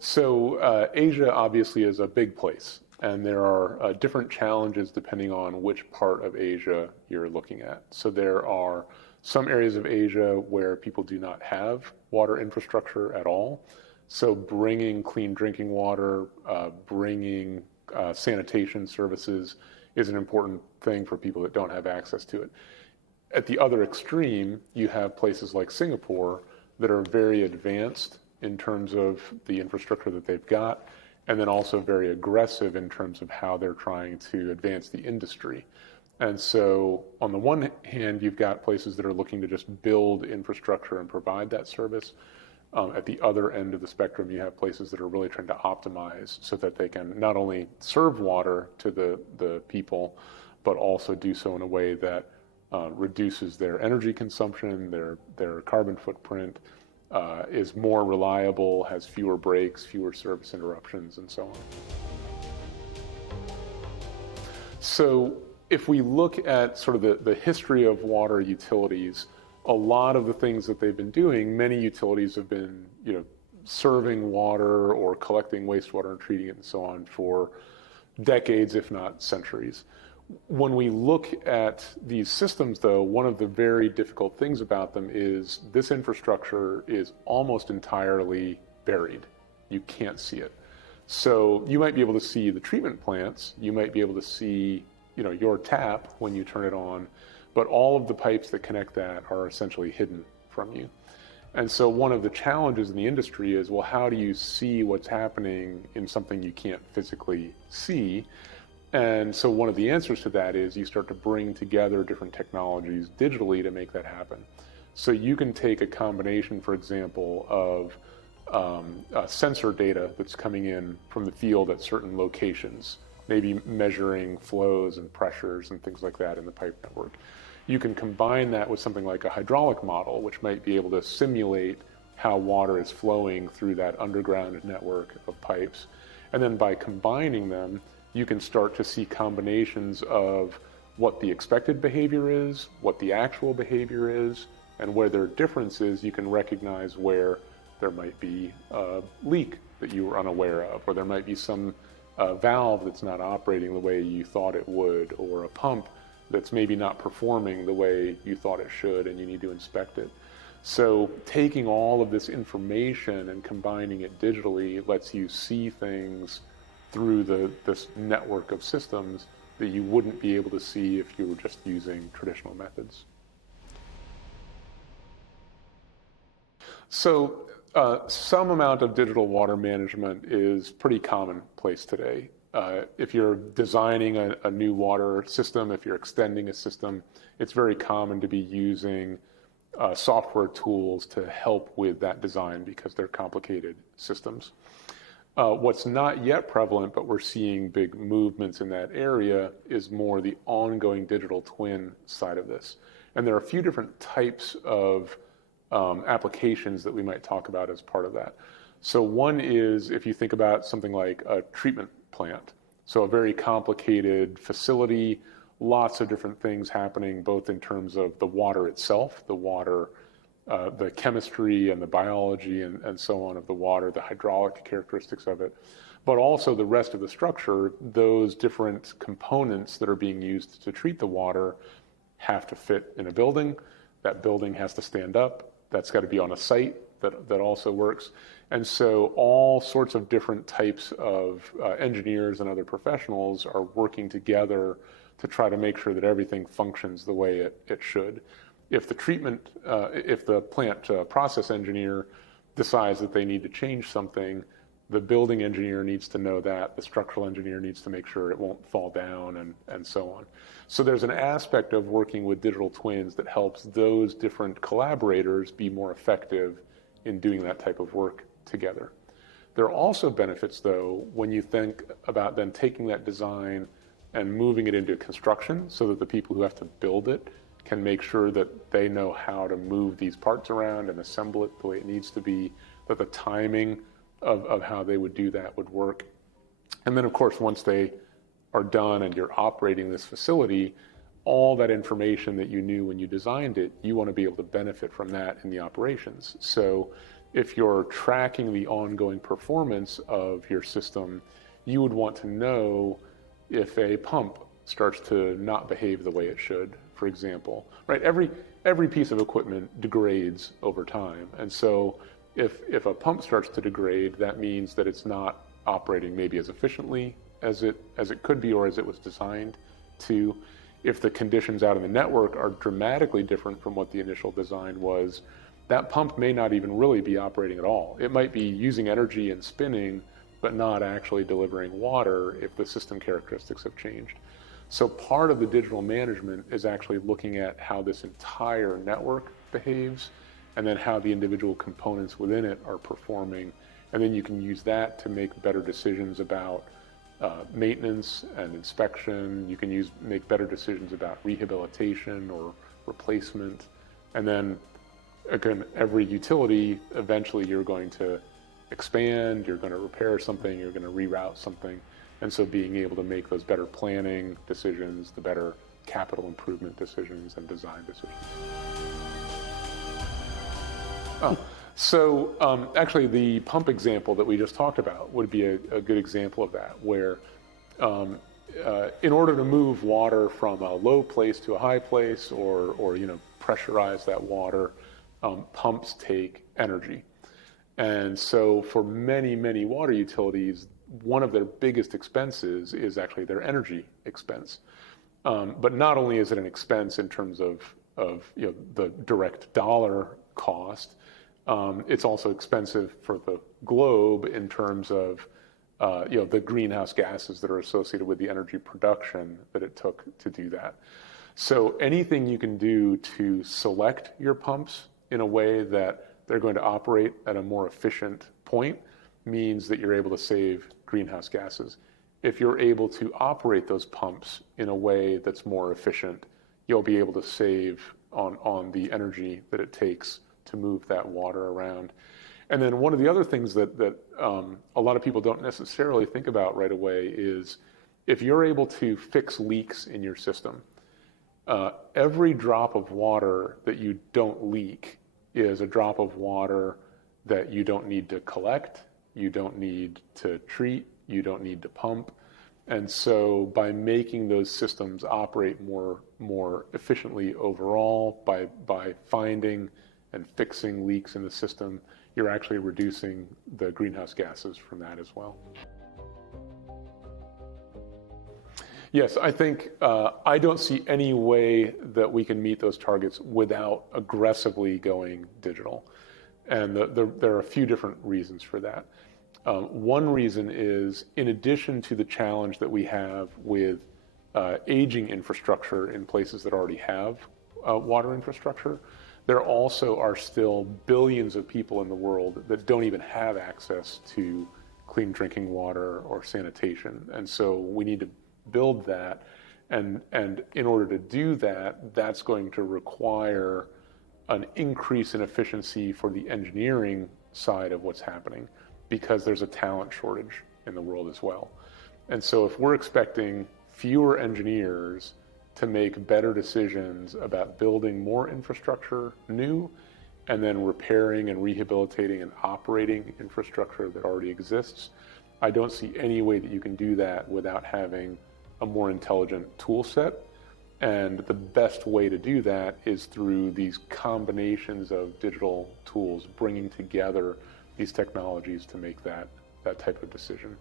So Asia obviously is a big place, and there are different challenges depending on which part of Asia you're looking at. So there are some areas of Asia where people do not have water infrastructure at all. So bringing clean drinking water, bringing sanitation services is an important thing for people that don't have access to it. At the other extreme, you have places like Singapore that are very advanced in terms of the infrastructure that they've got, and then also very aggressive in terms of how they're trying to advance the industry. And so on the one hand, you've got places that are looking to just build infrastructure and provide that service. At the other end of the spectrum, you have places that are really trying to optimize so that they can not only serve water to the people, but also do so in a way that reduces their energy consumption, their carbon footprint, is more reliable, has fewer breaks, fewer service interruptions, and so on. So if we look at sort of the history of water utilities, a lot of the things that they've been doing, many utilities have been, serving water or collecting wastewater and treating it and so on for decades, if not centuries. When we look at these systems, though, one of the very difficult things about them is this infrastructure is almost entirely buried. You can't see it. So you might be able to see the treatment plants, you might be able to see, your tap when you turn it on, but all of the pipes that connect that are essentially hidden from you. And so one of the challenges in the industry is, well, how do you see what's happening in something you can't physically see? And so one of the answers to that is you start to bring together different technologies digitally to make that happen. So you can take a combination, for example, of sensor data that's coming in from the field at certain locations, maybe measuring flows and pressures and things like that in the pipe network. You can combine that with something like a hydraulic model, which might be able to simulate how water is flowing through that underground network of pipes. And then by combining them, you can start to see combinations of what the expected behavior is, what the actual behavior is, and where there are differences, you can recognize where there might be a leak that you were unaware of, or there might be some valve that's not operating the way you thought it would, or a pump that's maybe not performing the way you thought it should, and you need to inspect it. So taking all of this information and combining it digitally lets you see things through this network of systems that you wouldn't be able to see if you were just using traditional methods. So some amount of digital water management is pretty commonplace today. If you're designing a new water system, if you're extending a system, it's very common to be using software tools to help with that design because they're complicated systems. What's not yet prevalent, but we're seeing big movements in that area, is more the ongoing digital twin side of this. And there are a few different types of applications that we might talk about as part of that. So one is if you think about something like a treatment plant. So a very complicated facility, lots of different things happening, both in terms of the water itself, the water, the chemistry and the biology and so on of the water, the hydraulic characteristics of it, but also the rest of the structure. Those different components that are being used to treat the water have to fit in a building. That building has to stand up. That's got to be on a site that also works. And so all sorts of different types of engineers and other professionals are working together to try to make sure that everything functions the way it should. If the plant process engineer decides that they need to change something, the building engineer needs to know that, the structural engineer needs to make sure it won't fall down, and so on. So there's an aspect of working with digital twins that helps those different collaborators be more effective in doing that type of work together. There are also benefits, though, when you think about then taking that design and moving it into construction so that the people who have to build it can make sure that they know how to move these parts around and assemble it the way it needs to be, that the timing of how they would do that would work. And then, of course, once they are done and you're operating this facility, all that information that you knew when you designed it, you want to be able to benefit from that in the operations. So if you're tracking the ongoing performance of your system, you would want to know if a pump starts to not behave the way it should, for example, right? Every piece of equipment degrades over time. And so if a pump starts to degrade, that means that it's not operating maybe as efficiently as it could be or as it was designed to. If the conditions out in the network are dramatically different from what the initial design was, that pump may not even really be operating at all. It might be using energy and spinning, but not actually delivering water if the system characteristics have changed. So part of the digital management is actually looking at how this entire network behaves and then how the individual components within it are performing. And then you can use that to make better decisions about maintenance and inspection. You can make better decisions about rehabilitation or replacement. And then again, every utility, eventually you're going to expand, you're going to repair something, you're going to reroute something. And so being able to make those better planning decisions, the better capital improvement decisions and design decisions. Actually the pump example that we just talked about would be a good example of that, where in order to move water from a low place to a high place or pressurize that water, pumps take energy. And so for many, many water utilities, one of their biggest expenses is actually their energy expense. But not only is it an expense in terms of the direct dollar cost, it's also expensive for the globe in terms of the greenhouse gases that are associated with the energy production that it took to do that. So anything you can do to select your pumps in a way that they're going to operate at a more efficient point means that you're able to save greenhouse gases. If you're able to operate those pumps in a way that's more efficient, you'll be able to save on the energy that it takes to move that water around. And then one of the other things that a lot of people don't necessarily think about right away is if you're able to fix leaks in your system, every drop of water that you don't leak is a drop of water that you don't need to collect, you don't need to treat, you don't need to pump. And so by making those systems operate more efficiently overall, by finding and fixing leaks in the system, you're actually reducing the greenhouse gases from that as well. Yes, I think I don't see any way that we can meet those targets without aggressively going digital. And there are a few different reasons for that. One reason is, in addition to the challenge that we have with aging infrastructure in places that already have water infrastructure, there also are still billions of people in the world that don't even have access to clean drinking water or sanitation. And so we need to build that. And in order to do that, that's going to require an increase in efficiency for the engineering side of what's happening, because there's a talent shortage in the world as well. And so if we're expecting fewer engineers to make better decisions about building more infrastructure new, and then repairing and rehabilitating and operating infrastructure that already exists, I don't see any way that you can do that without having a more intelligent tool set. And the best way to do that is through these combinations of digital tools, bringing together these technologies to make that type of decision.